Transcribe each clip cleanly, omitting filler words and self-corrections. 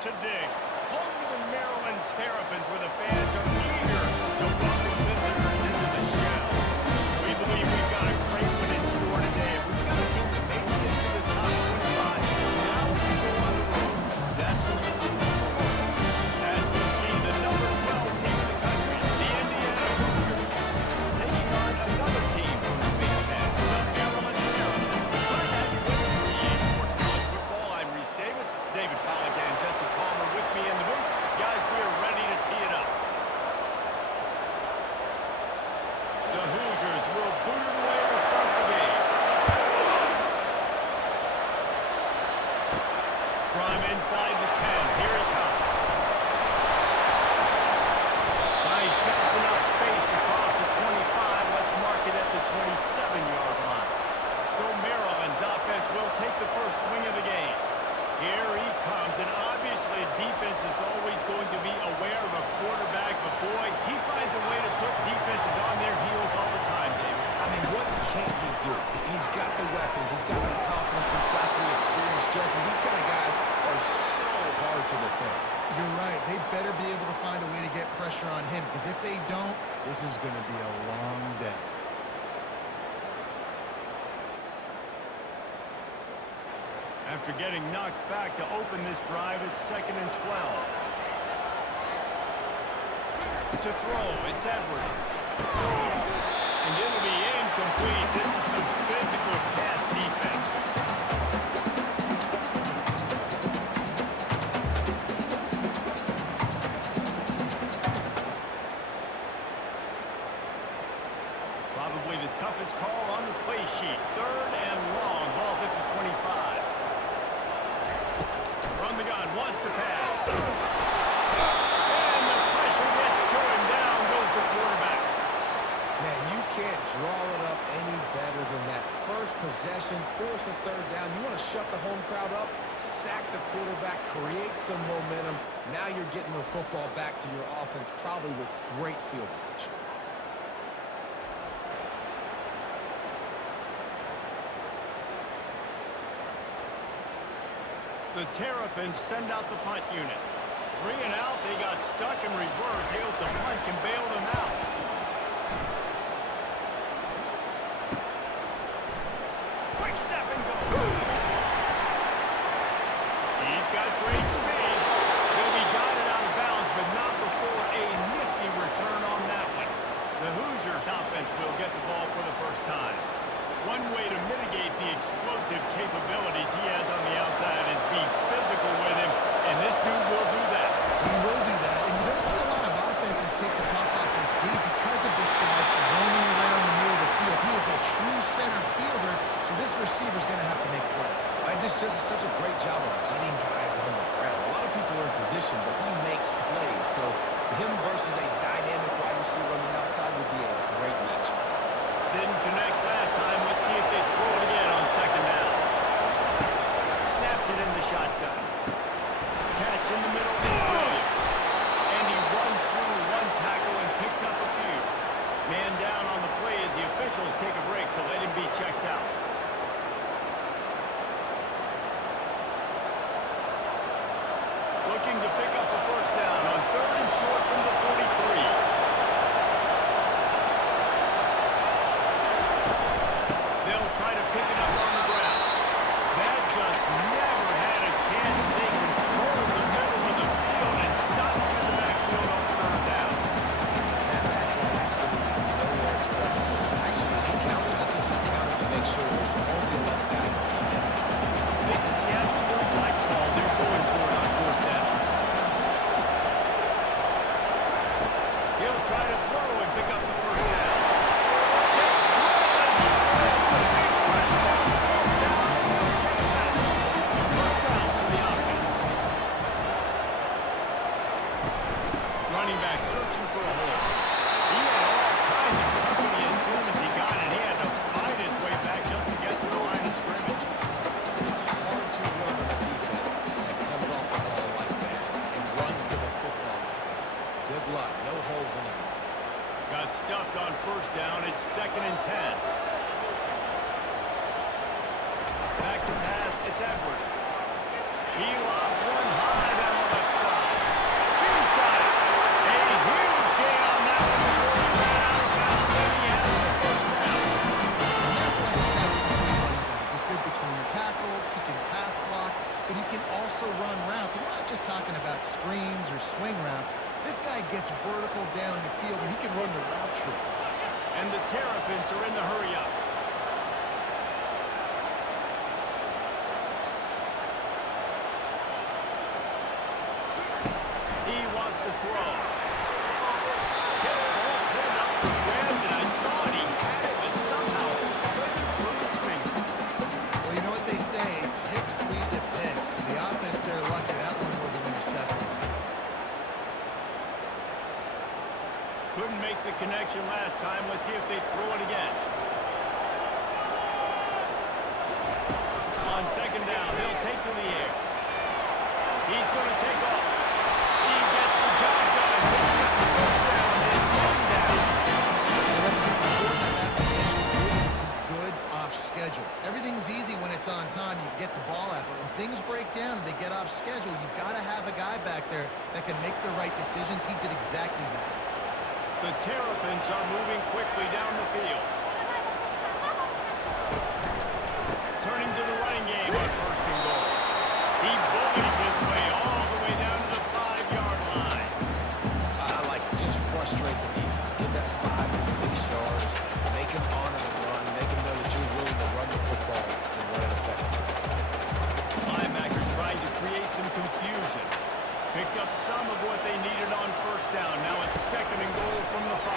to dig. Home to the Maryland Terrapins, where the fans are eager to welcome visitors into the shell. We believe we've got a great one in store today. We've got a team that makes it into the top 25. Now when we go on the road, that's when we lose the ball. As we see the number 12 team in the country, the Indiana Hoosiers, taking on another team from the Big Ten, the Maryland Terrapins. Glad to have you with us for EA Sports College Football. I'm Reese Davis, David Pollack, and Jesse Palmer with me in the booth. Guys, we are ready to tee it up. The Hoosiers will boot it away to start the game. From inside the 10, here he comes. Finds just enough space across the 25. Let's mark it at the 27-yard line. So Maryland's offense will take the first swing of the game. Here he comes, and obviously defense is always going to be aware of a quarterback, but boy, he finds a way to put defenses on their heels all the time, David. I mean, what can't he do? He's got the weapons, he's got the confidence, he's got the experience, Jesse. These kind of guys are so hard to defend. You're right. They better be able to find a way to get pressure on him, because if they don't, this is going to be a long day. After getting knocked back to open this drive, it's 2nd and 12. To throw, it's Edwards. And it'll be incomplete. This is some physical pass defense. Probably the toughest call on the play sheet. 3rd and long. Ball's at the 25. From the gun, wants to pass. And the pressure gets to him. Down goes the quarterback. Man, you can't draw it up any better than that. First possession, force a 3rd down. You want to shut the home crowd up, sack the quarterback, create some momentum. Now you're getting the football back to your offense, probably with great field position. The Terrapins send out the punt unit. 3 and out, they got stuck in reverse. Hailed the punt and bailed them out. Quick step and go. He's got great speed. He got it out of bounds, but not before a nifty return on that one. The Hoosiers offense will get the ball for the first time. One way to mitigate the explosive capabilities he has on the outside is be physical with him, and this dude will do that. He will do that, and you don't see a lot of offenses take the top off this D because of this guy roaming around the middle of the field. He is a true center fielder, so this receiver's going to have to make plays. This just is such a great job of getting guys on the ground. A lot of people are in position, but he makes plays, so him versus a dynamic wide receiver on the outside would be a great matchup. Didn't connect last time. Let's see if they throw it again on 2nd down. Snaps it in the shotgun. Catch in the middle is Williams. And he runs through one tackle and picks up a few. Man down on the play as the officials take a break to let him be checked out. Looking to pick up a first down on 3rd and short from the 43. They'll try to pick it up on the ground. That just never had a chance. They controlled the middle of the field and stopped in the backfield on 3rd down. That had absolutely nowhere to run. Actually, is he counting? I think he's counting to make sure there's only 11 guys on defense. This is the absolute black ball they're going for it on 4th down. He'll try to throw and pick up the first down. It's Drew as he throws the big pressure on 4th down, and they'll get it back. First down for the offense. Running back searching for a hole. He had all kinds of company as soon as he got it. He had to fight his way back just to get to the line of scrimmage. It's hard to run on a defense that comes off the ball like that and runs to the football like that. Good luck. No holes in it. Got stuffed on first down. It's 2nd and 10. Back to pass. It's Edwards. He lobs one high down the also run routes. I'm not just talking about screens or swing routes. This guy gets vertical down the field, and he can run the route tree. And the Terrapins are in the hurry-up. He wants to throw. Ball pulled up for grabs, and I thought he had it, but somehow it slipped through his fingers. Well, you know what they say, tips lead to picks. The offense, they're lucky that one wasn't intercepted. Couldn't make the connection last time. Let's see if they throw it again. On second down, they'll take to the air. He's going to take off. He gets the job done. Picking up the first down and one down. And that's what's important in that position. Good off schedule. Everything's easy when it's on time. You get the ball out. But when things break down and they get off schedule, you've got to have a guy back there that can make the right decisions. He did exactly that. The Terrapins are moving quickly down the field. Turning to the running game on first and goal. He bullies his way all the way down to the 5-yard line. I like it. Just frustrate the defense. Get that 5 to 6 yards. Make them honor the run. Make them know that you're willing to run the football and run it effectively. Linebackers trying to create some confusion. Picked up some of what they needed on first down. Now it's second and goal from the 5.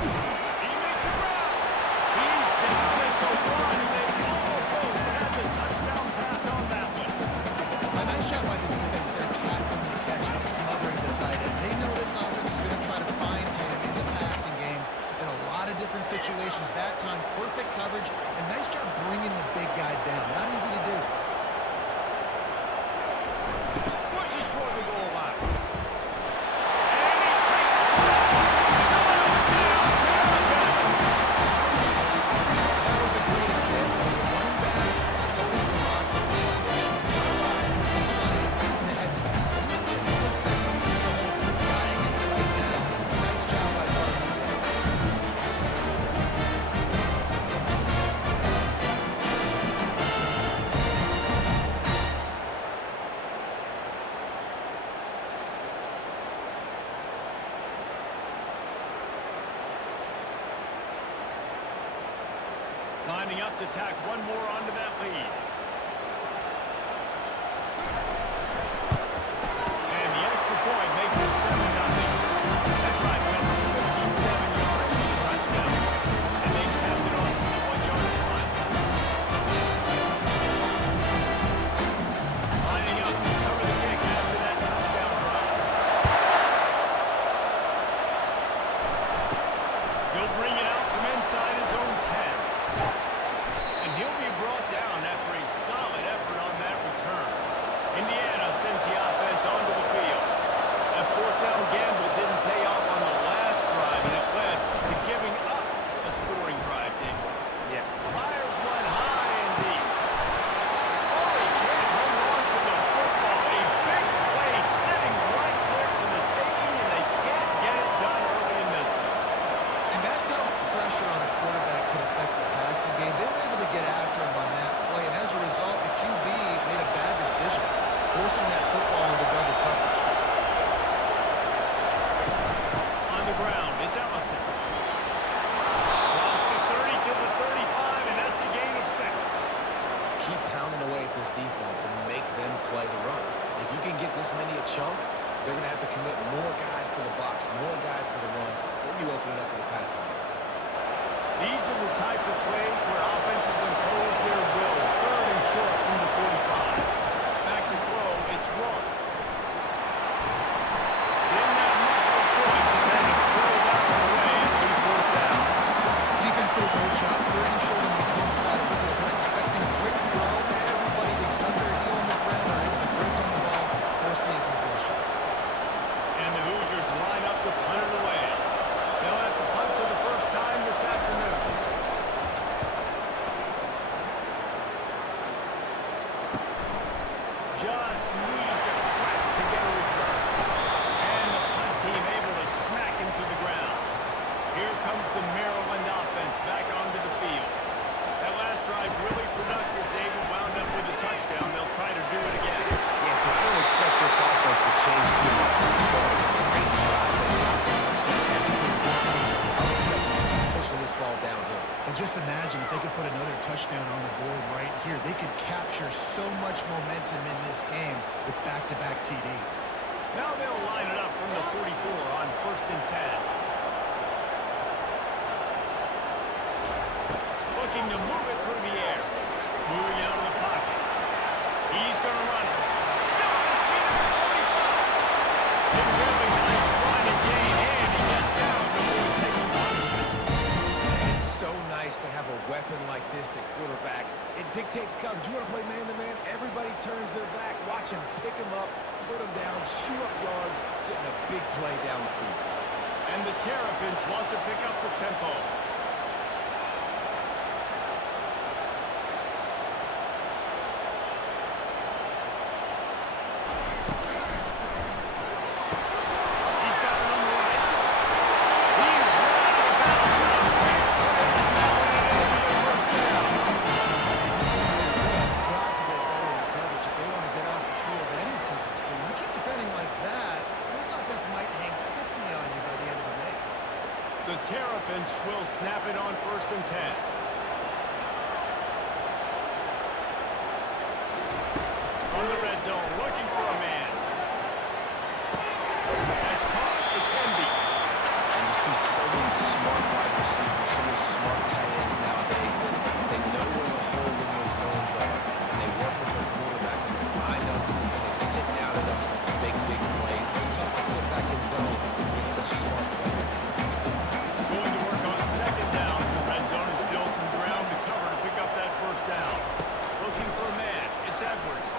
He makes a run. He's down at the 1, and they almost had the touchdown pass on that one. A nice job by the defense. They're tackling the catch and smothering the tight end. They know this offense is going to try to find him in the passing game in a lot of different situations. That time, perfect coverage, and nice job bringing the big guy down. Not easy to do. Pushes for the goal line. And he takes it to the touchdown, Terrapins! That was a great example of a running back totally blocking the time to hesitate. You see a split second, you see the whole group dying in it right now. Nice job by Barkley. Lining up to tack one more onto that lead. And the extra point makes it 7-0. That drive covered 57 yards for the touchdown. And they capped it off with a 1-yard punt. Lining up to cover the kick after that touchdown drive. He'll bring it out from inside his own 10. And he'll be brought down after a solid effort on that return. Indiana sends the offense onto the field. That fourth down gamble didn't pay off on the last drive, and it led to giving up a scoring drive, Dave. Yeah. Fires one high and deep. Oh, he can't hang on to the football. A big play sitting right there for the taking, and they can't get it done early in this one. And that's how pressure on a quarterback can affect the passing game. They were able to get after him on that play, and as a result, the QB made a bad decision, forcing that football into double coverage. On the ground, it's Ellison. Across the 30 to the 35, and that's a gain of 6. Keep pounding away at this defense and make them play the run. If you can get this many a chunk, they're going to have to commit more guys to the box, more guys to the run. Then you open it up for the passing game. These are the types of plays where offenses impose their will. Third and short from the 45. Back to throw, it's wrong. Didn't have much of a choice as they had to throw that one away and be fourth down. Defense did a great job. Third and short on the opponent's side of the field. They're expecting quick throw. Everybody to cut their heel on the ground or able to break on the ball, force the incompletion. And the Hoosiers line up to punt it away. They'll have to punt for the first time this afternoon. Just needs a crack to get a return. And the punt team able to smack him to the ground. Here comes the Maryland offense back onto the field. That last drive really productive. David wound up with a touchdown. They'll try to do it again. much momentum in this game with back-to-back TDs. Now they'll line it up from the 44 on 1st and 10. Looking to move it through the air. Moving out of the pocket. He's going to run it. Still on his feet at the 45. A really nice run and gain, and he gets down. No more taking punishment. It's so nice to have a weapon like this at quarterback. It dictates coverage. You want to play man-to-man? Everybody turns their back. Watch him pick him up, put him down, shoot up yards, getting a big play down the field. And the Terrapins want to pick up the tempo. He's got it on the right. He's run out of bounds with a big play on that one, and it'll be a first down. Got to get better in coverage if they want to get off the field any team. So you keep defending like that, this offense might hang 50 on you by the end of the day. The Terrapins will snap it on 1st and 10. From the red zone, looking for a man. That's caught. It's Emby. And you see so many smart wide receivers, so many smart tight ends nowadays that they know where the holes in those zones are, and they work with their quarterback, and they find them, and they sit down in them, make big plays. It's tough to sit back in zone with such smart players. Going to work on 2nd down. The red zone is still some ground to cover to pick up that first down. Looking for a man. It's Edwards.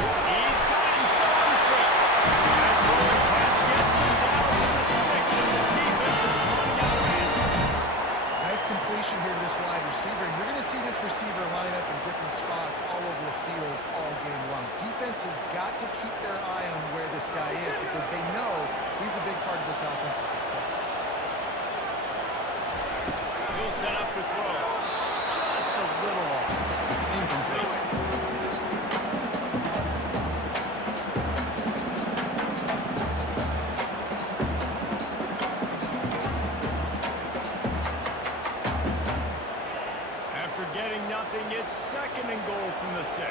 He's got him still on his feet. That throwing catch gets him down to the 6, and the defense is running out of answers. Nice completion here to this wide receiver. And you're going to see this receiver line up in different spots all over the field all game long. Defense has got to keep their eye on where this guy is because they know he's a big part of this offense's success. He'll set up to throw. Just a little off. Incomplete. After getting nothing, it's 2nd and goal from the 6.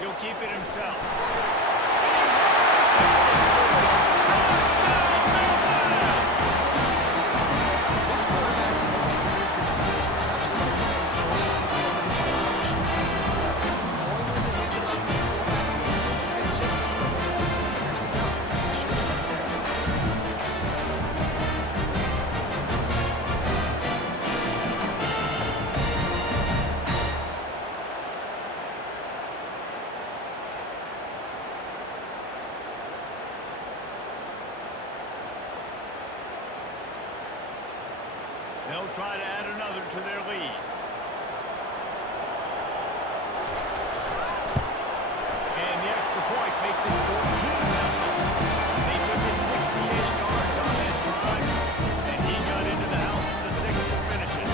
He'll keep it himself. And he launches it for the score. Touchdown, Maryland! This quarterback makes really good decisions, not just when it comes to throwing, but when it comes to as well. Knowing when to hand it off to the fullback, when to pitch it, and when to do it yourself. You should have been there. They'll try to add another to their lead. And the extra point makes it 14-0. They took it 68 yards on that drive, and he got into the house in the 6th to finish it.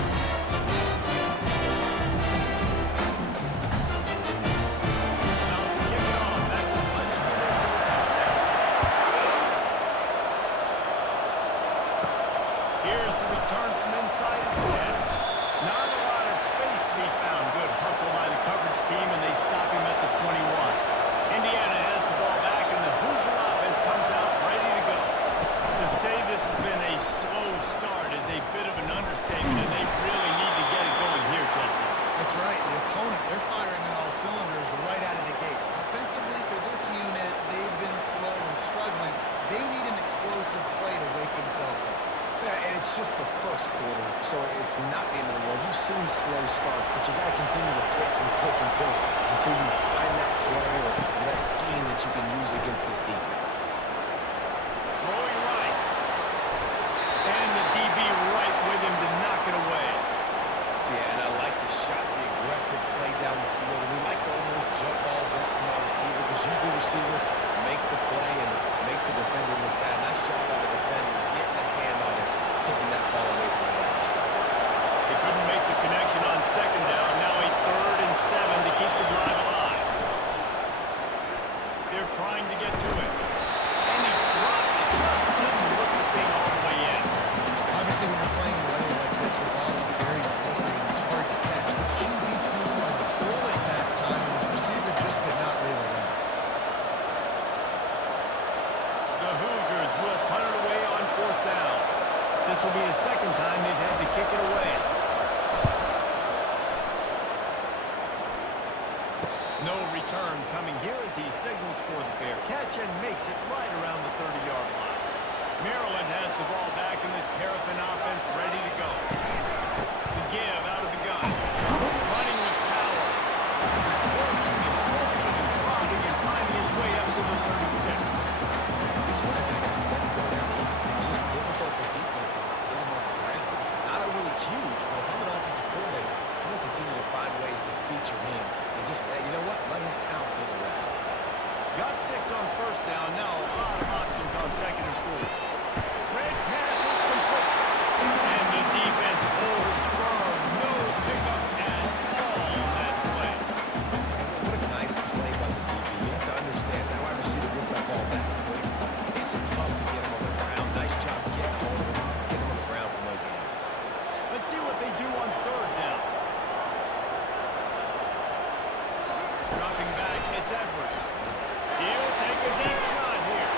Now to kick it off after punching it in for the touchdown. Here's the return from inside his 10. Not a lot of space to be found. Good hustle by the coverage team, and they stop him at the 21. Indiana has the ball back, and the Hoosier offense comes out ready to go. To say this has been a slow start is a bit of an understatement, and they really need to get it going here, Jesse. That's right. The opponent, they're firing on all cylinders right out of the gate. Offensively, for this unit, they've been slow and struggling. They need an explosive play to wake themselves up. Yeah, and it's just the first quarter, so it's not the end of the world. You've seen slow starts, but you got to continue to pick and pick and pick until you find that play or that scheme that you can use against this defense. Throwing right. And the DB right with him to knock it away. Yeah, and I like the shot, the aggressive play down the field. And we like throwing those jump balls up to my receiver because usually the receiver makes the play and makes the defender look bad. Nice job by the defender getting a hand on it, taking that ball away from the back. They couldn't make the connection on 2nd down. Now a 3rd and 7 to keep the drive alive. They're trying to get to it. And he dropped it. Just didn't look this thing all the way in. Obviously, when you're playing in weather like this, the ball is very No return coming here as he signals for the fair catch and makes it right around the 30-yard line. Maryland has the ball back in the Terrapin offense ready to go. The give out of the gun. Running with power. Working and poking and dropping and finding his way up to the 36. This quarterback just doesn't go down easy. It's just difficult for defenses to get him on the ground. Not overly huge, but if I'm an offensive coordinator, I'm going to continue to find ways to feature him. And just, you know what? Let his talent do the rest. Got 6 on first down. Now a lot of options on 2nd and 4. Red pass, it's complete. And the defense holds firm. No pickup at all on that play. What a nice play by the DB. You have to understand that wide receiver gets that ball back quick. It's tough to get him on the ground. Nice job getting hold of him. Get him on the ground for no gain. Let's see what they do on 3rd down. Dropping back, it's Edwards. He'll take a deep shot here.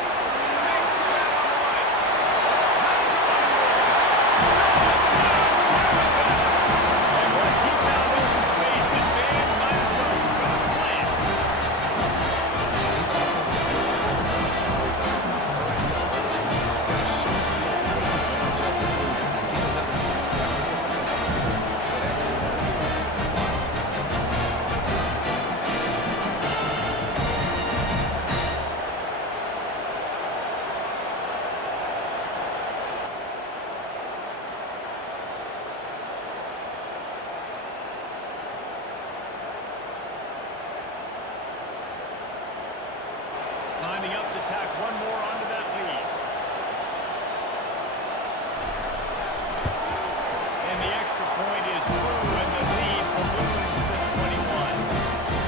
Makes the grab on the right. And once he found open space, the band might as well start playing. These offenses get the ball back. Stop right here. Got a short field, take advantage of it to get another touchdown. This offense is doing whatever they want to do. A lot of success. Lining up to tack one more onto that lead. And the extra point is true, and the lead balloons to 21.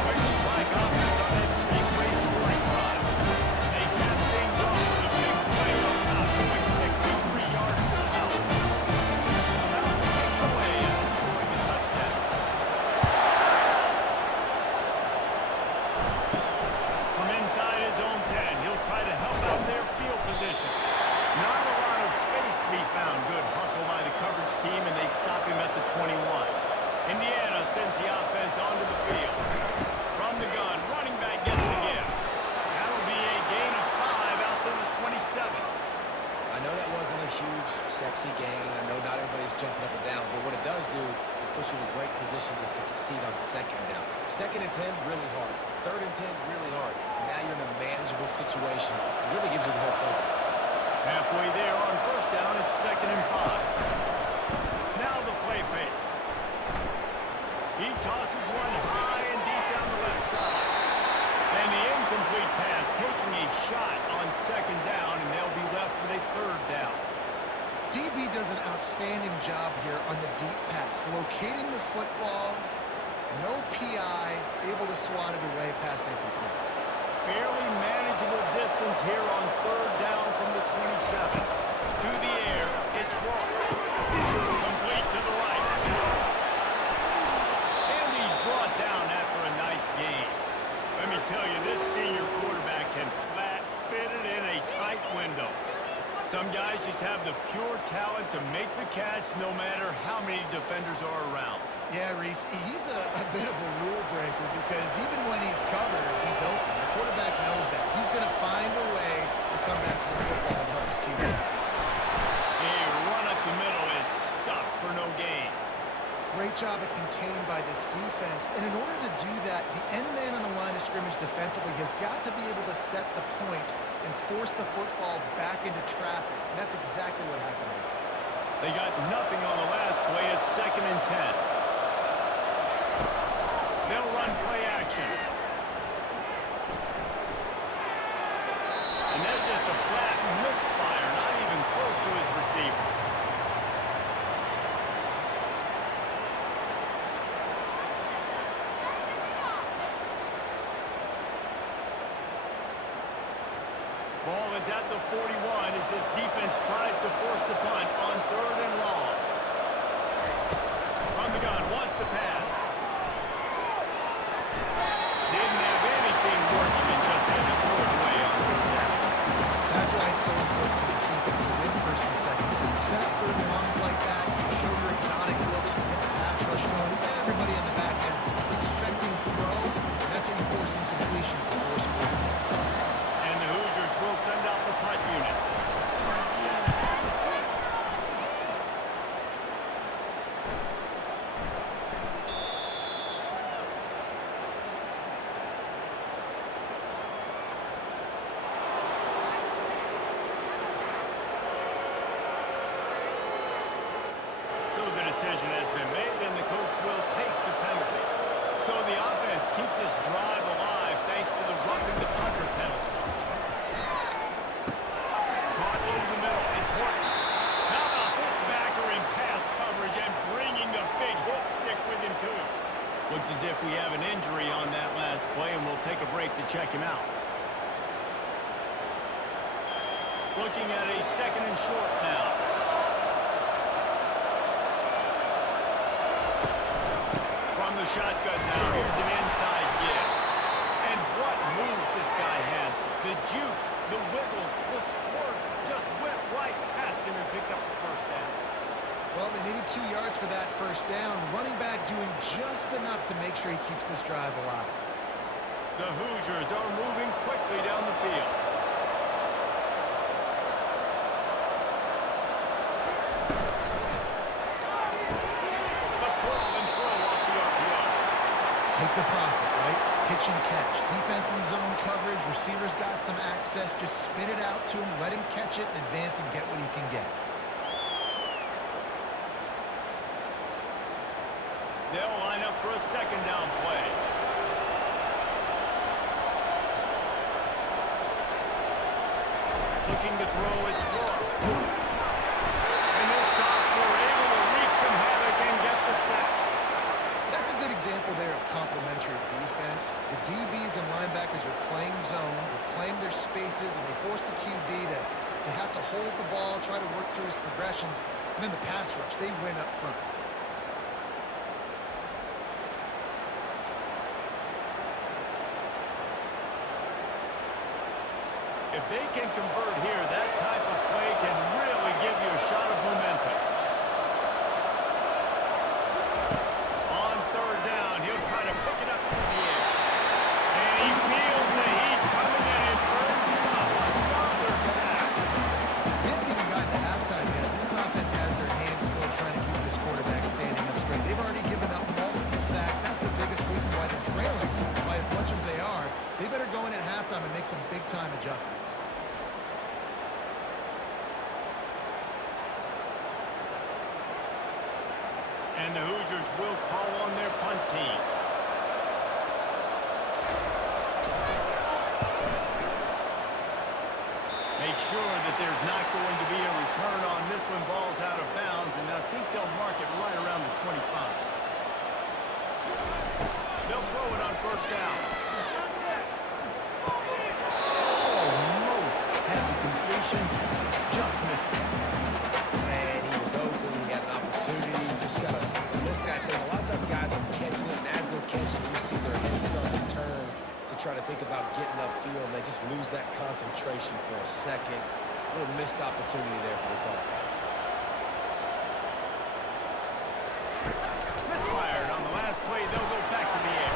Quick strike offense on that three-play scoring drive. They cap things off with a big play up top, going 63 yards to the house. About to kick away after scoring a touchdown. From inside his own 10, he'll try to help out their field position. Not a lot of space to be found. Good hustle by the coverage team, and they stop him at the 21. Indiana sends the offense onto the field. From the gun, running back gets the give. That'll be a gain of 5 out to the 27. I know that wasn't a huge, sexy gain. I know not everybody's jumping up and down, but what it does do is put you in a great position to succeed on 2nd down. 2nd and 10, really hard. 3rd and 10, really hard. Now you're in a manageable situation. It really gives you the whole playbook. Halfway there on 1st down, it's 2nd and 5. Now the play fake. He tosses one high and deep down the left side. And the incomplete pass taking a shot on 2nd down, and they'll be left with a 3rd down. DB does an outstanding job here on the deep pass, locating the football, no PI, able to swat it away, pass incomplete. Fairly manageable distance here on 3rd down from the 27. To the air, it's Roy. Complete to the right. And he's brought down after a nice gain. Let me tell you, this senior quarterback can flat fit it in a tight window. Some guys just have the pure talent to make the catch no matter how many defenders are around. Yeah, Reese, he's a bit of a rule breaker because even when he's covered, he's open. The quarterback knows that. He's going to find a way to come back to the football and help his QB. A run up the middle is stuffed for no gain. Great job at contained by this defense. And in order to do that, the end man on the line of scrimmage defensively has got to be able to set the point and force the football back into traffic. And that's exactly what happened. They got nothing on the last play. It's 2nd and 10. They'll run play action. And that's just a flat misfire, not even close to his receiver. Ball is at the 41 as this defense tries to force the punt on 3rd and long. From the gun, wants to pass. Didn't have anything working and just had to throw it away on 3rd down. That's why it's so important for this defense to win 1st and 2nd. When you set up 3rd and longs like that, you show your exotic looks, you get the pass rush going, everybody in the back end expecting throw. That's how you Looks as if we have an injury on that last play, and we'll take a break to check him out. Looking at a 2nd and short now. From the shotgun now, here's an inside give. And what moves this guy has. The jukes, the wiggles, the squirts just went right past him and picked up the first down. Well, they needed 2 yards for that first down. Running back doing just enough to make sure he keeps this drive alive. The Hoosiers are moving quickly down the field. The pull and throw off the RPO. Take the profit, right? Pitch and catch. Defense in zone coverage. Receivers got some access. Just spit it out to him. Let him catch it and advance and get what he can get. They'll line up for a 2nd down play. Looking to throw, it's Rourke. And this sophomore able to wreak some havoc and get the sack. That's a good example there of complementary defense. The DBs and linebackers are playing zone, they're playing their spaces, and they force the QB to have to hold the ball, try to work through his progressions, and then the pass rush, they win up front. If they can convert here, that type of play can really give you a shot of momentum. On 3rd down, he'll try to pick it up through the air. And he feels the heat coming in and burns him up. Another sack. They haven't even gotten to halftime yet. This offense has their hands full trying to keep this quarterback standing up straight. They've already given up multiple sacks. That's the biggest reason why they're trailing by as much as they are. They better go in at halftime and make some big-time adjustments. And the Hoosiers will call on their punt team. Make sure that there's not going to be a return on this one. Ball's out of bounds, and I think they'll mark it right around the 25. They'll throw it on 1st down. Almost had the completion, just missed it. Man, he was open. He had an opportunity. Just got to look that thing. A lot of times guys are catching it, and as they're catching, you see their heads start to turn to try to think about getting upfield, and they just lose that concentration for a second. A little missed opportunity there for this offense. Misfired on the last play. They'll go back to the air.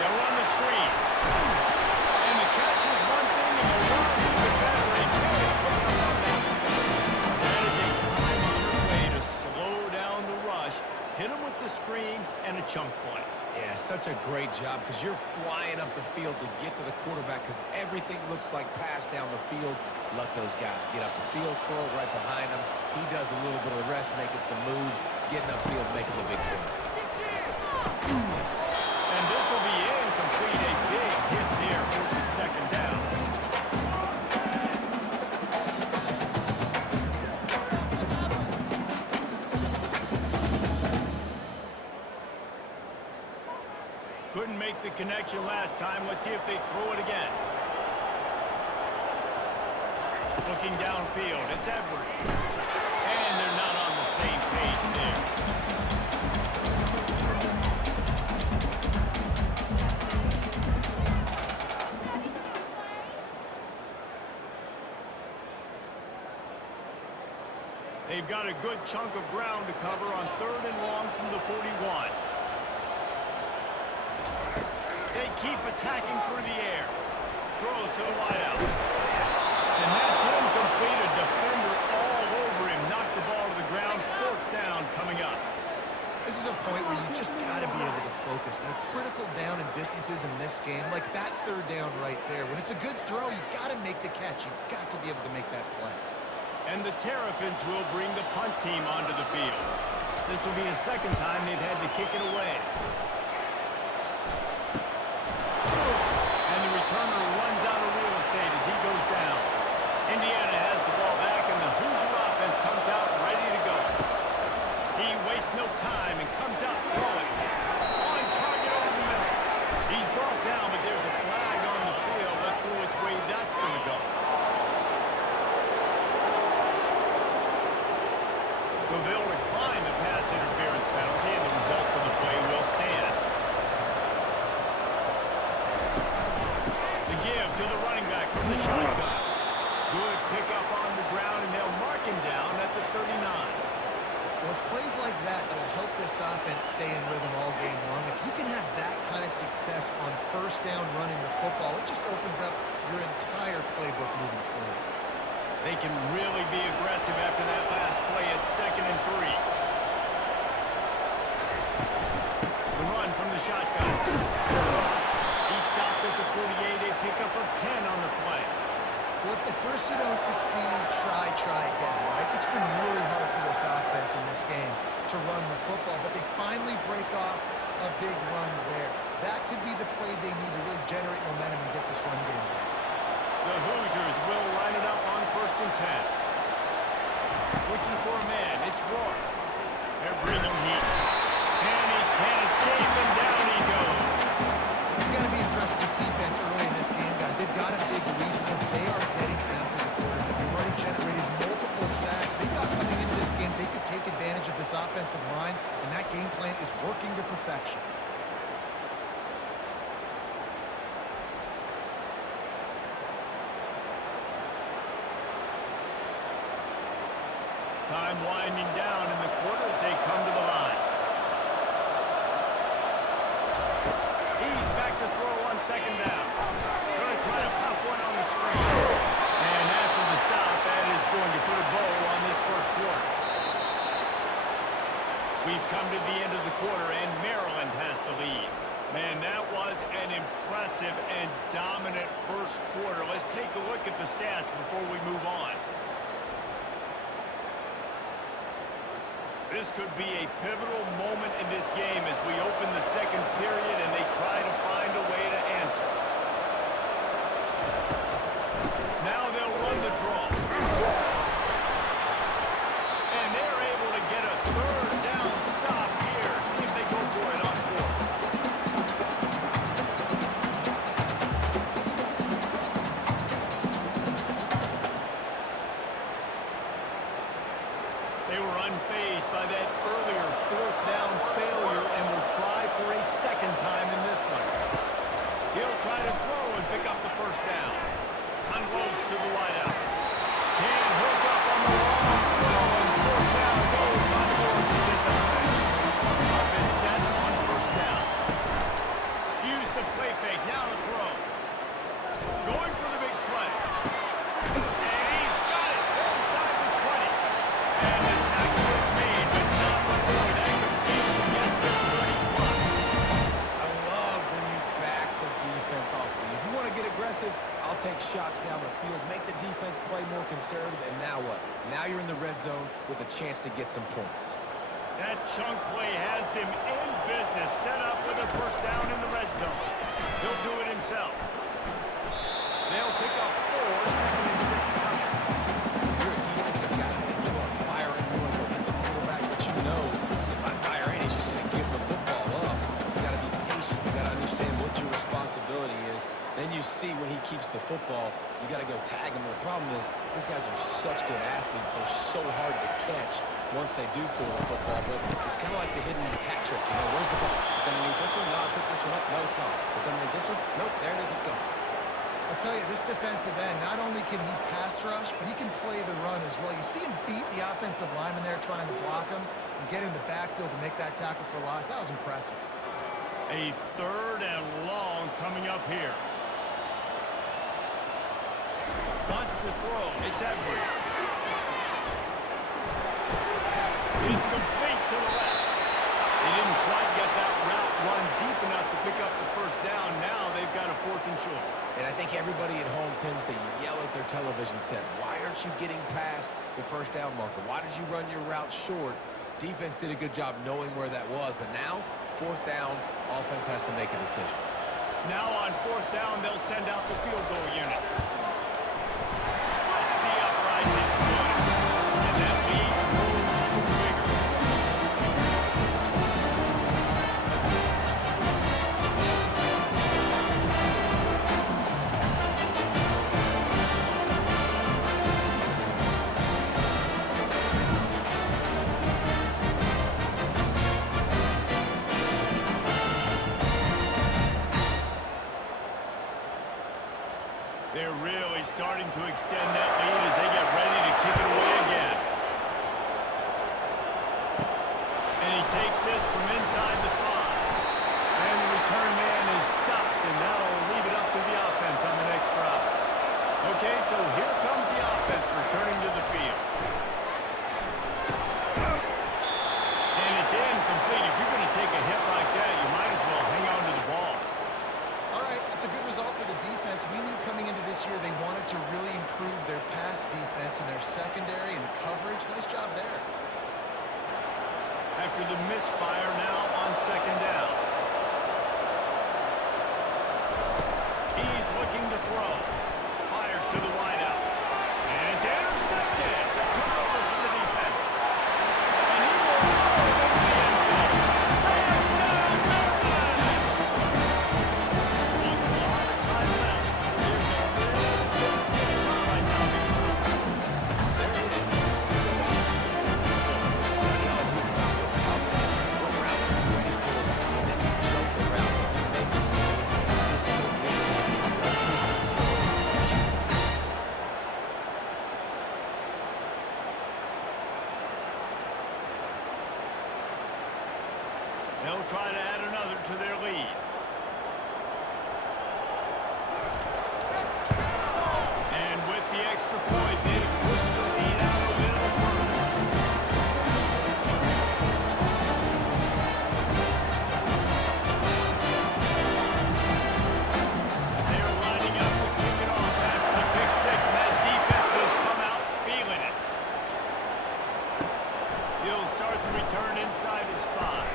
They'll run the screen. And the catch was one thing, and the run is a better. And that is a time-honored way to slow down the rush, hit him with the screen, and a chunk play. Yeah, such a great job because you're flying up the field to get to the quarterback because everything looks like pass down the field. Let those guys get up the field, throw it right behind him. He does a little bit of the rest, making some moves, getting upfield, making the big play. And this will be incomplete. A big hit there forces 2nd down. Couldn't make the connection last time. Let's see if they throw it again. Looking downfield, it's Edwards. And they're not on the same page there. They've got a good chunk of ground to cover on 3rd and long from the 41. They keep attacking through the air. Throws to the wideout. And that's incomplete. A defender all over him. Knocked the ball to the ground. 4th down coming up. This is a point where you just got to be able to focus. The critical down and distances in this game, like that 3rd down right there. When it's a good throw, you got to make the catch. You got to be able to make that play. And the Terrapins will bring the punt team onto the field. This will be the 2nd time they've had to kick it away. And the returner runs out of real estate as he goes down. Indiana has the ball back, and the Hoosier offense comes out ready to go. He wastes no time and comes out throwing. On target. first down running the football. It just opens up your entire playbook moving forward. They can really be aggressive after that last play at 2nd and 3. The run from the shotgun. He stopped at the 48, a pickup of 10 on the play. Well, if at first you don't succeed, try again, right? It's been really hard for this offense in this game to run the football, but they finally break off a big run there. That could be the play they need to really generate momentum and get this run game going. The Hoosiers will line it up on 1st and 10. Looking for a man, it's Rourke. They're bringing heat. And he can't escape, and down he goes. You've got to be impressed with this defense early in this game, guys. They've got a big lead because they are getting after the quarterback. They've already generated multiple sacks. They thought coming into this game they could take advantage of this offensive line, and that game plan is working to perfection. Time winding down in the quarter as they come to the line. He's back to throw on 2nd down. Going to try to pop one on the screen. And after the stop, that is going to put a bow on this first quarter. We've come to the end of the quarter, and Maryland has the lead. Man, that was an impressive and dominant first quarter. Let's take a look at the stats before we move on. This could be a pivotal moment in this game as we open the 2nd period and they try to find a way to answer. Now they'll run the draw. And they're able to get a 3rd down stop here. See if they go for it on 4th. They were unfazed by that earlier 4th down failure and will try for a 2nd time in this one. He'll try to throw and pick up the 1st down. Unloads to the wideout. Can't hook up on the long throw, and 4th down goes by the boards for this offense. Offense set on 1st down. Use the play fake, now to throw. Going for the big play. And he's got it inside the 20. And the tackle is made, but not before that completion gets the 30+. I love when you back the defense off of you. If you want to get aggressive, I'll take shots down the field, make the defense play more conservative, and now what? Now you're in the red zone with a chance to get some points. That chunk play has them in business, set up with a 1st down in the red zone. He'll do it himself. They'll pick up 4, 2nd and 6 coming. You're a defensive guy, and you want to fire in, you want to go hit the quarterback, but you know if I fire in, he's just going to give the football up. You got to be patient. You got to understand what your responsibility is. Then you see when he keeps the football, you got to go tag him. And the problem is these guys are such good athletes. They're so hard to catch once they do pull the football. But it's kind of like the hidden hat trick. You know, where's the ball? It's underneath this one. No, I picked this one up. No, it's gone. It's underneath this one. Nope, there it is. It's gone. I'll tell you, this defensive end, not only can he pass rush, but he can play the run as well. You see him beat the offensive lineman there trying to block him and get in the backfield to make that tackle for loss. That was impressive. A 3rd and long coming up here. Wants to throw. It's Edwards. It's complete to the left. He didn't quite get that route run deep enough to pick up the 1st down. Now they've got a 4th and short. And I think everybody at home tends to yell at their television set. Why aren't you getting past the 1st down marker? Why did you run your route short? Defense did a good job knowing where that was, but now 4th down, offense has to make a decision. Now on 4th down, they'll send out the field goal unit. Splits the uprights, it's good. And that lead grows even bigger. They're really starting to extend that lead as they get ready to kick it away again. And he takes this from inside the 5. And the return man is stopped, and now He's looking to throw. Fires to the wideout. And it's intercepted. A turnover for the defense. And he will throw into the end zone. Touchdown, Maryland! A lot of time left. There's a little bit of distance right now between the two. There it is. So easy. Study all week about what's coming, what routes to be ready for, and then you jump the route and you make the play and just go get it. It's so They'll try to add another to their lead. And with the extra point, they push the lead out a little further. They're lining up to kick it off after the pick six, and that defense will come out feeling it. He'll start the return inside his 5.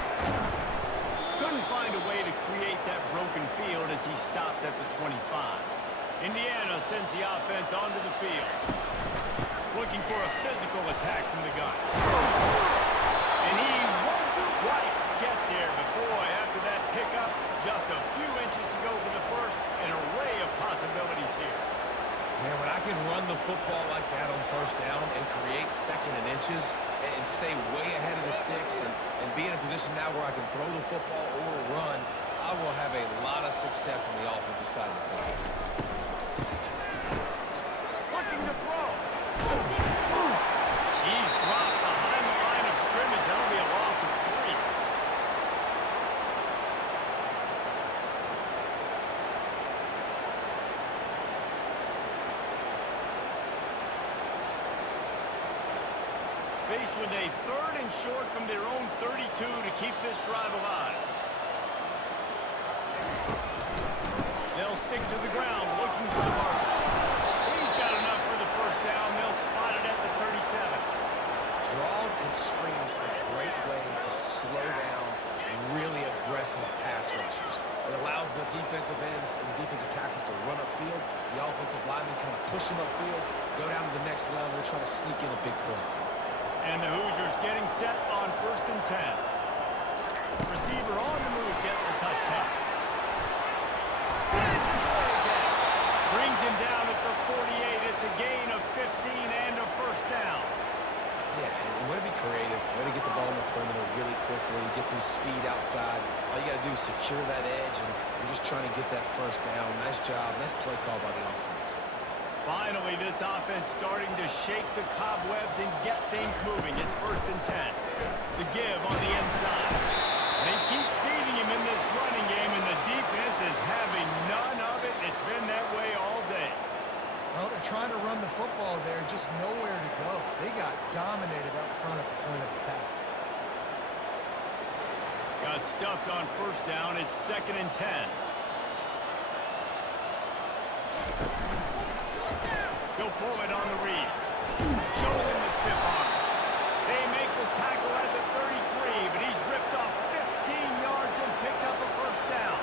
Couldn't find a way to create that broken field as he stopped at the 25. Indiana sends the offense onto the field. Looking for a physical attack from the gun. And he won't quite get there, but boy, after that pickup, just a few inches to go for the first. An array of possibilities here. Man, when I can run the football like that on first down and create second and inches and stay way ahead of the sticks and be in a position now where I can throw the football or run, I will have a lot of success on the offensive side of the football. Looking to throw. He's dropped behind the line of scrimmage. That'll be a loss of 3. Faced with a 3rd and short from their own 32 to keep this drive alive. They'll stick to the ground, looking for the marker. He's got enough for the first down. They'll spot it at the 37. Draws and screens are a great way to slow down really aggressive pass rushers. It allows the defensive ends and the defensive tackles to run upfield. The offensive linemen kind of push them upfield, go down to the next level, try to sneak in a big play. And the Hoosiers getting set on 1st and 10. Receiver on the move gets the touch pass. It's his way again. Brings him down at the 48. It's a gain of 15 and a first down. Yeah, and way to be creative, way to get the ball in the perimeter really quickly, get some speed outside. All you got to do is secure that edge, and you're just trying to get that first down. Nice job, nice play call by the offense. Finally, this offense starting to shake the cobwebs and get things moving. It's 1st and 10. The give on the inside. They keep feeding him in this running game, and the defense is having none of it. It's been that way all day. Well, they're trying to run the football there, just nowhere to go. They got dominated up front at the point of attack. Got stuffed on first down. It's 2nd and 10. He'll pull it on the read. Shows him the stiff arm. They make the tackle at the 33, but he's ripped off 15 yards and picked up a first down.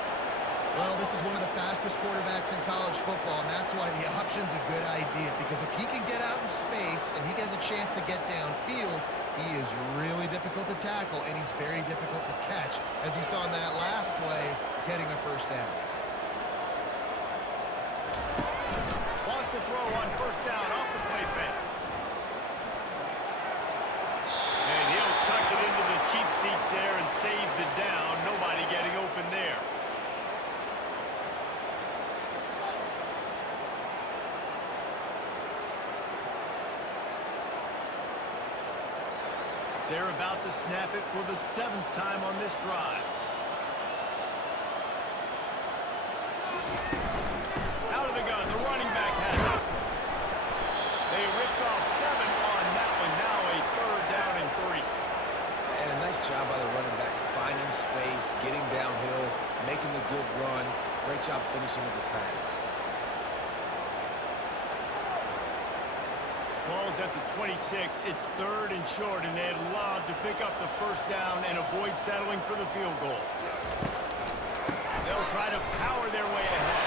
Well, this is one of the fastest quarterbacks in college football, and that's why the option's a good idea, because if he can get out in space and he has a chance to get downfield, he is really difficult to tackle, and he's very difficult to catch, as you saw in that last play, getting a first down. Wants to throw on first down off the play fake. And he'll chuck it into the cheap seats there and save the down. Nobody getting open there. They're about to snap it for the 7th time on this drive. Out of the gun, the running back has it. They ripped off 7 on that one. Now a 3rd down and 3. And a nice job by the running back, finding space, getting downhill, making a good run. Great job finishing with his pads. Ball's at the 26. It's 3rd and short, and they'd love to pick up the first down and avoid settling for the field goal. They'll try to power their way ahead.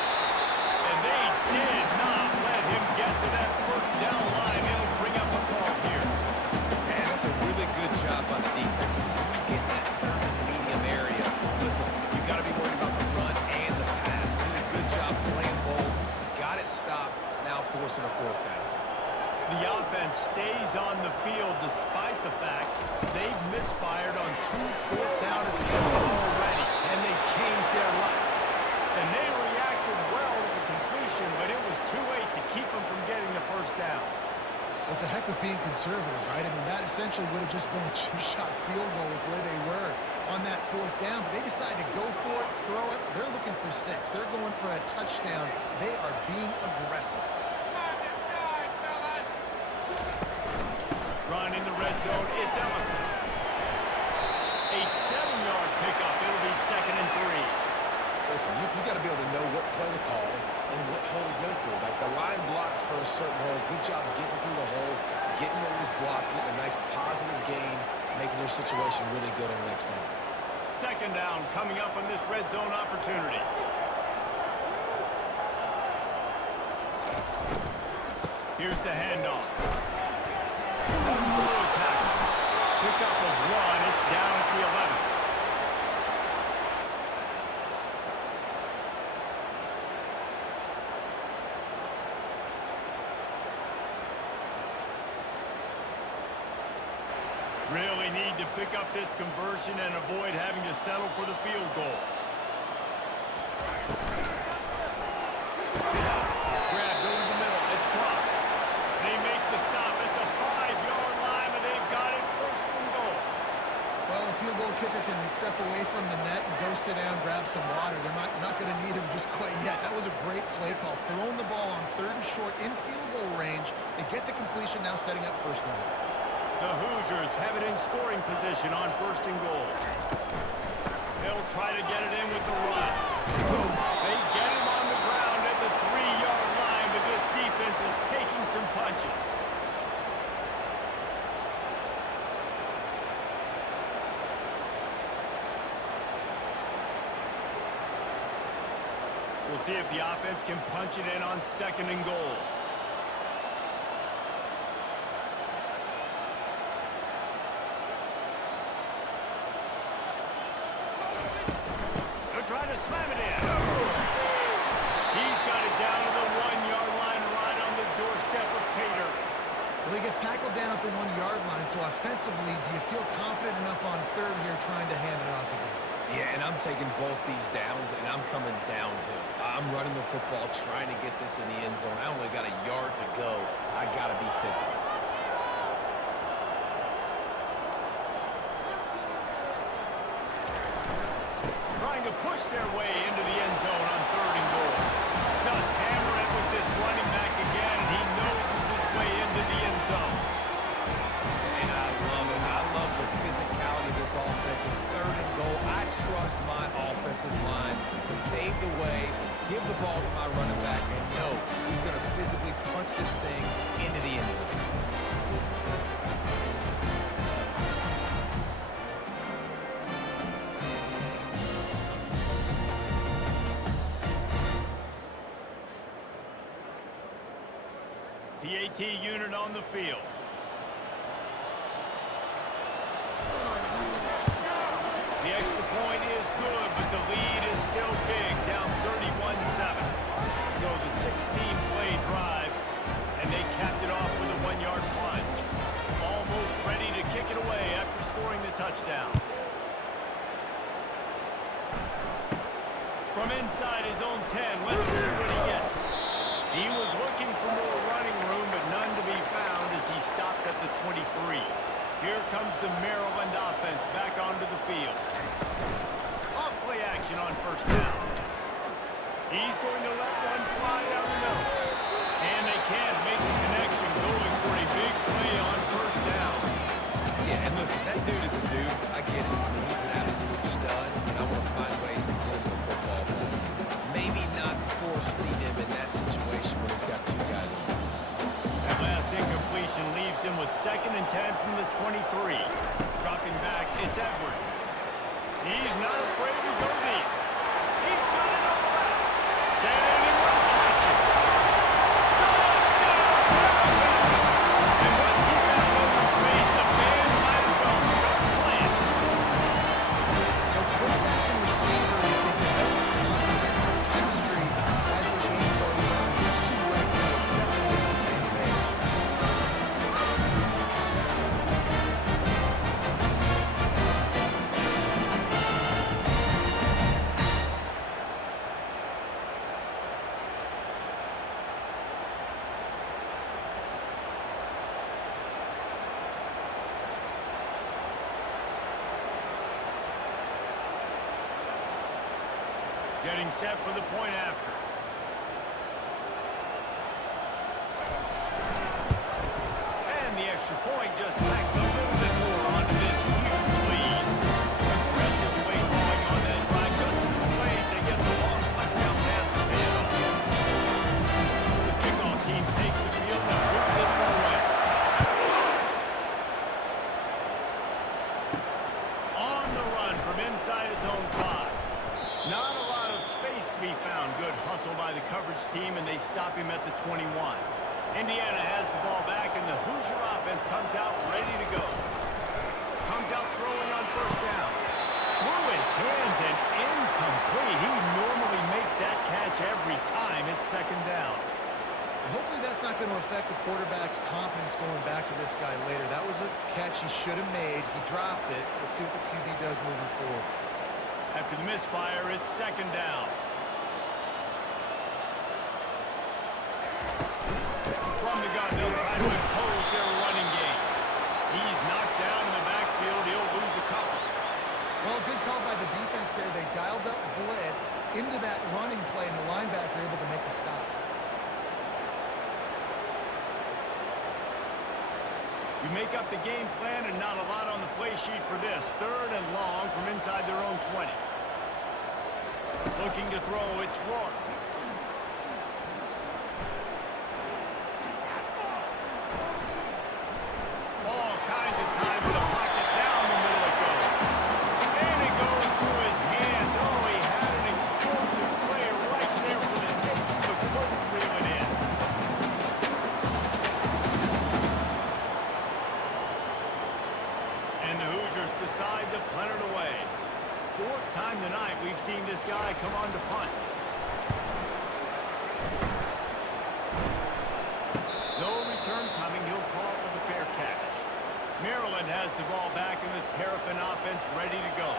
by the defense because when you get that third and medium area, listen, you got to be worried about the run and the pass. Did a good job playing both, got it stopped, now forcing a fourth down. The offense stays on the field despite the fact they've misfired on 2 fourth-down attempts already, and they changed their luck. And they reacted well to the completion, but it was too late to keep them from getting the first down. Well, it's a heck of being conservative, right? I mean, that essentially would have just been a chip-shot field goal with where they were on that fourth down, but they decided to go for it, throw it. They're looking for 6. They're going for a touchdown. They are being aggressive. Run in the red zone, it's Ellison. A 7-yard pickup. It'll be 2nd and 3. Listen, you got to be able to know what play to call and what hole to go through. Like the line blocks for a certain hole. Good job getting through the hole, getting what was blocked, getting a nice positive gain, making your situation really good on the next down. 2nd down coming up on this red zone opportunity. Here's the handoff. Through a tackle. Pickup of 1. It's down at the 11. Really need to pick up this conversion and avoid having to settle for the field goal. Grabbed over the middle. It's Cross. They make the stop at the 5-yard line, but they've got it 1st and goal. Well, a field goal kicker can step away from the net and go sit down, grab some water. They're not going to need him just quite yet. That was a great play call. Throwing the ball on 3rd and short in field goal range. They get the completion, now setting up 1st and goal. The Hoosiers have it in scoring position on 1st and goal. They'll try to get it in with the run. They get him on the ground at the 3-yard line, but this defense is taking some punches. We'll see if the offense can punch it in on 2nd and goal. Trying to slam it in. He's got it down to the 1-yard line right on the doorstep of Pater. Well, he gets tackled down at the 1-yard line, so offensively, do you feel confident enough on 3rd here trying to hand it off again? Yeah, and I'm taking both these downs, and I'm coming downhill. I'm running the football, trying to get this in the end zone. I only got a yard to go. I got to be physical. Trying to push their way into the end zone on 3rd and goal. Just hammer it with this running back again, and he noses his way into the end zone. And I love it. I love the physicality of this offense. It's 3rd and goal. I trust my offensive line to pave the way, give the ball to my running back, and know he's going to physically punch this thing into the end zone. PAT unit on the field. The extra point is good, but the lead is still big, down 31-7. So the 16-play drive, and they capped it off with a 1-yard plunge. Almost ready to kick it away after scoring the touchdown. From inside his own 10, let's see what he gets. He was looking for more running room, but none to be found as he stopped at the 23. Here comes the Maryland offense back onto the field. Off play action on 1st down. He's going to let one fly down the middle. And they can make the connection, going for a big play on 1st down. Yeah, and listen, that dude is a dude. I get it. I mean, he's an absolute stud, and I want to find ways to get him the football, but maybe not force feed him in that situation when he's got 2 guys on him. That last incompletion leaves him with 2nd and 10 from the 23. Dropping back, it's Edwards. He's not afraid to go deep. He's got it all back. Getting set for the point after. And the extra point just packs a little bit more onto this huge lead. Aggressive play calling on that drive. Just 2 plays, they get the long touchdown pass to pay it off. The kickoff team takes the field and moves this one away. On the run from inside his own 5. Not a lot of space to be found. Good hustle by the coverage team, and they stop him at the 21. Indiana has the ball back, and the Hoosier offense comes out ready to go. Comes out throwing on first down. Through his hands and incomplete. He normally makes that catch every time. It's second down. Hopefully that's not going to affect the quarterback's confidence going back to this guy later. That was a catch he should have made. He dropped it. Let's see what the QB does moving forward. After the misfire, it's second down. From the gun, they'll try to impose their running game. He's knocked down in the backfield. He'll lose a couple. Well, good call by the defense there. They dialed up blitz into that running play, and the linebacker able to make the stop. You make up the game plan and not a lot on the play sheet for this. Third and long from inside their own 20. Looking to throw, it's Rourke. All kinds of time in the pocket. Down the middle it goes. And it goes through his hands. Oh, he had an explosive play right there for the take, but couldn't reel it in. And the Hoosiers decide to punt it away. 4th time tonight we've seen this guy come on to punt. No return coming. He'll call for the fair catch. Maryland has the ball back and the Terrapin offense ready to go.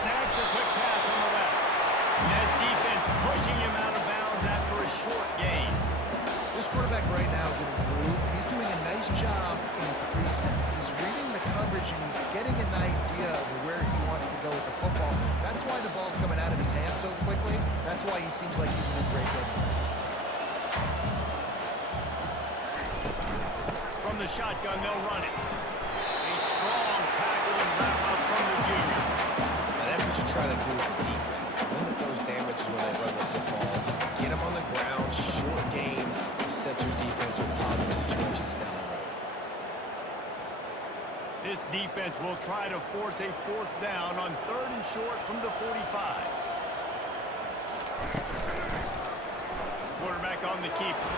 Snags a quick pass on the left. That defense pushing him out of bounds after a short gain. This quarterback right now is in a groove. He's doing a nice job in pre-snap. He's reading the coverage, and he's getting an idea of where he wants to go with the football. That's why the ball's coming out of his hands so quickly. That's why he seems like he's in a great rhythm. From the shotgun, they'll run it. A strong tackle and wrap up from the junior. Now that's what you try to do with the defense. Limit those damages when they run the football. Get them on the ground, short gains, set your defense for positive situations down the road. This defense will try to force a 4th down on 3rd and short from the 45. Quarterback on the keeper.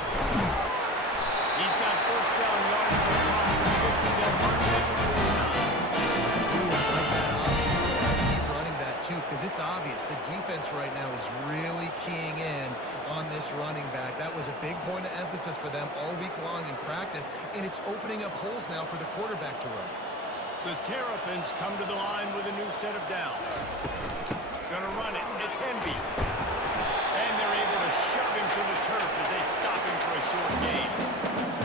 He's got 1st down yardage across the 50. They'll run it at the 49. Ooh, I like that option. Keep running that too, because it's obvious the defense right now is really keying in on this running back. That was a big point of emphasis for them all week long in practice, and it's opening up holes now for the quarterback to run. The Terrapins come to the line with a new set of downs. Gonna run it. It's Henby. And they're able to shove him to the turf as they stop him for a short gain.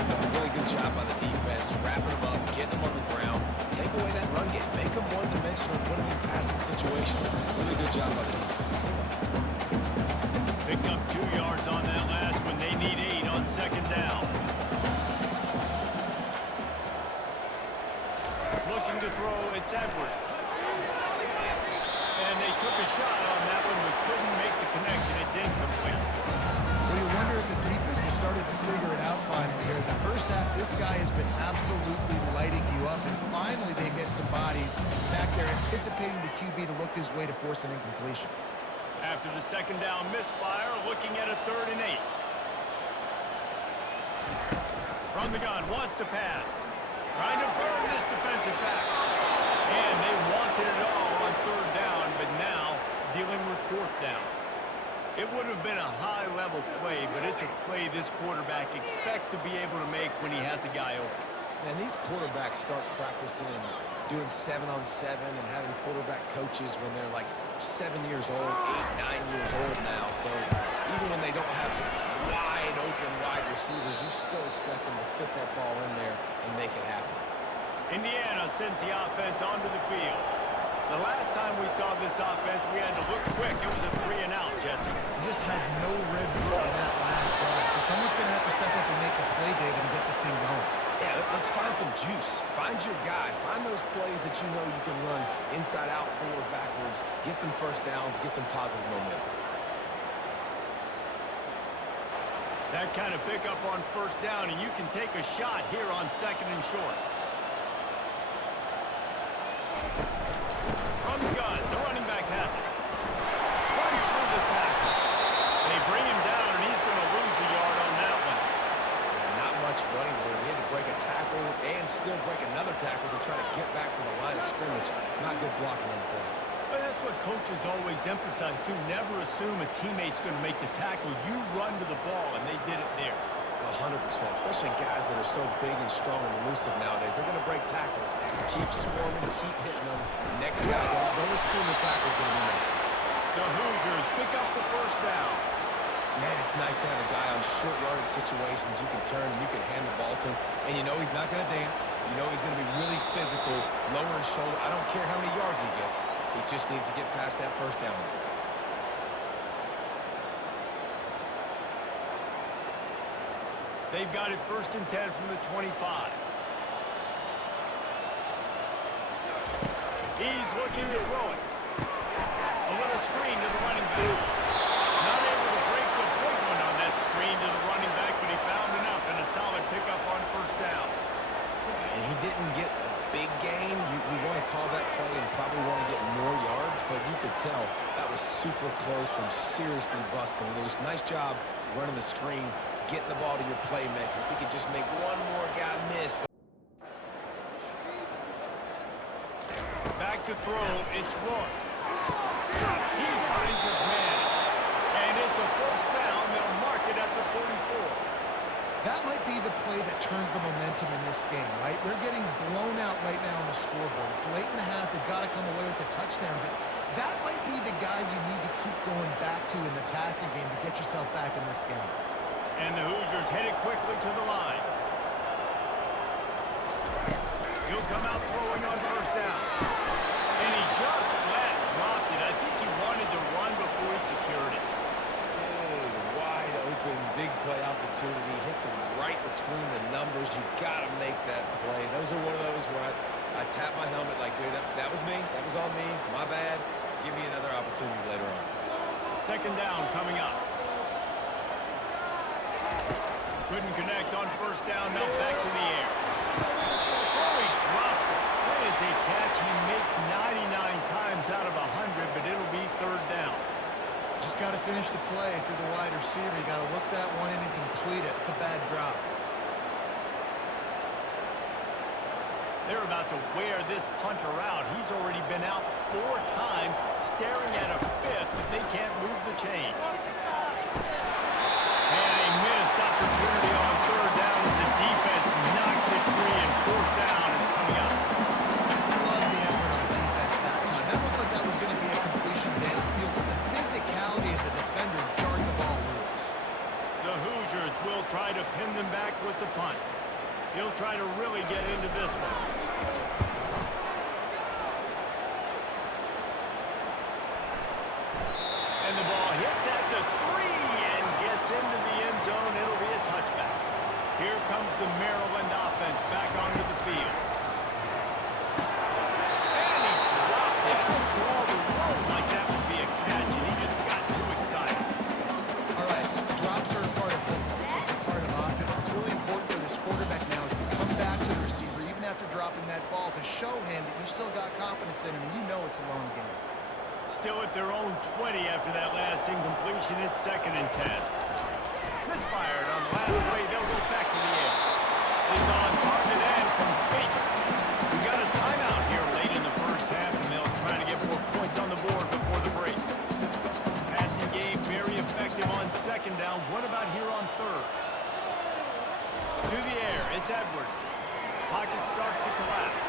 That's a really good job by the defense. Wrapping them up, getting them on the ground. Take away that run game. Make them one-dimensional. Put them in passing situations. Really good job by the defense. Pick up 2 yards on that last one. They need 8 on 2nd down. Looking to throw, it's Edwards. And they took a shot on that one, but couldn't make the connection. It's incomplete. Well, you wonder if the defense has started to figure it out finally here. The first half, this guy has been absolutely lighting you up, and finally they get some bodies back there anticipating the QB to look his way to force an incompletion. After the 2nd down misfire, looking at a 3rd and 8. From the gun, wants to pass. Trying to burn this defensive back. And they wanted it all on 3rd down, but now dealing with 4th down. It would have been a high-level play, but it's a play this quarterback expects to be able to make when he has a guy open. Man, these quarterbacks start practicing and doing 7-on-7 and having quarterback coaches when they're like 7 years old, 8, 9 years old now. So even when they don't have wide open wide receivers, you still expect them to fit that ball in there and make it happen. Indiana sends the offense onto the field. The last time we saw this offense, we had to look quick. It was a 3-and-out, Jesse. He just had no rhythm on that last drive. So someone's going to have to step up and make a play, David, and get this thing going. Yeah, let's find some juice. Find your guy. Find those plays that you know you can run inside out, forward, backwards. Get some first downs. Get some positive momentum. That kind of pickup on first down, and you can take a shot here on 2nd and short. From the gun, the running back has it. Runs through the tackle. They bring him down, and he's going to lose a yard on that one. Not much running room. He had to break a tackle and still break another tackle to try to get back to the line of scrimmage. Not good blocking on the play. But that's what coaches always emphasize, too. Never assume a teammate's going to make the tackle. You run to the ball, and they did it there. 100%, especially guys that are so big and strong and elusive nowadays. They're going to break tackles. Keep swarming, keep hitting them. Next guy, don't assume the tackle's going to be made. The Hoosiers pick up the first down. Man, it's nice to have a guy on short yardage situations you can turn and you can hand the ball to him. And you know he's not going to dance. You know he's going to be really physical, lower his shoulder. I don't care how many yards he gets. He just needs to get past that first down. They've got it 1st and 10 from the 25. He's looking to throw it. A little screen to the running back. Not able to break the big one on that screen to the running back, but he found enough and a solid pickup on first down. And he didn't get a big gain. You want to call that play and probably want to get more yards, but you could tell that was super close from seriously busting loose. Nice job running the screen, getting the ball to your playmaker. If he could just make one more guy miss. Back to throw, it's Roy. He finds his man. And it's a first down. They'll mark it at the 44. That might be the play that turns the momentum in this game, right? They're getting blown out right now on the scoreboard. It's late in the half. They've got to come away with a touchdown. But that might be the guy you need to keep going back to in the passing game to get yourself back in this game. And the Hoosiers headed quickly to the line. He'll come out throwing on first down. And he just flat dropped it. I think he wanted to run before he secured it. Big, wide open, big play opportunity. Hits him right between the numbers. You got to make that play. Those are one of those where I tap my helmet like, dude, that was me. That was on me. My bad. Give me another opportunity later on. 2nd down coming up. Couldn't connect on first down. Now back to the air. Oh, he drops it. That is a catch he makes 99 times out of 100, but it'll be 3rd down. Just got to finish the play for the wide receiver. You got to look that one in and complete it. It's a bad drop. They're about to wear this punter out. He's already been out 4 times, staring at a 5th if they can't move the chains. And a missed opportunity on 3rd down as the defense knocks it free, and 4th down is coming up. I love the effort on defense that time. That looked like that was going to be a completion downfield, but the physicality of the defender jarred the ball loose. The Hoosiers will try to pin them back with the punt. He'll try to really get into this one. And the ball hits at the 3 and gets into the end zone. It'll be a touchback. Here comes the Maryland offense back onto the field. And he dropped it. For all the world like that would be a catch, and he just got too excited. All right, drops are a part of football. It's a part of offense. What's really important for this quarterback now is to come back to the receiver, even after dropping that ball, to show him that you still got confidence in him, and you know it's a long game. Still at their own 20 after that last incompletion. It's 2nd and 10. Misfired on the last play. They'll go back to the air. It's on target and complete. We got a timeout here late in the first half, and they'll try to get more points on the board before the break. Passing game very effective on 2nd down. What about here on 3rd? To the air. It's Edwards. Pocket starts to collapse.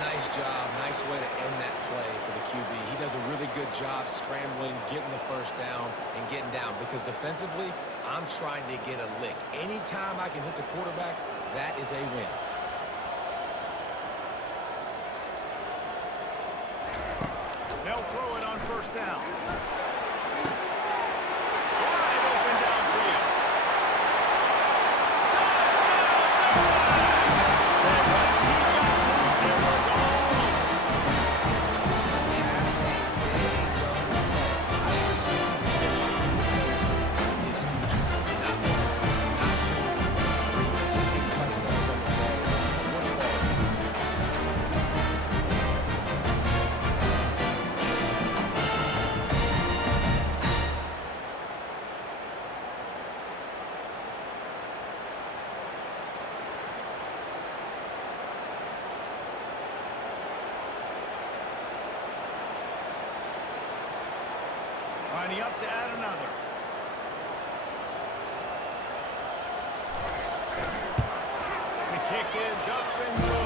Nice job. Nice way to end that play for the QB. He does a really good job job scrambling, getting the first down, and getting down. Because defensively, I'm trying to get a lick. Anytime I can hit the quarterback, that is a win. They'll throw it on first down. Wide open downfield. Touchdown! And once he got loose, it was all over. I foresee some century in his future. Not one, not two, 3 receiving touchdowns on the day. What a ball. Lining up to add another. The kick is up and good.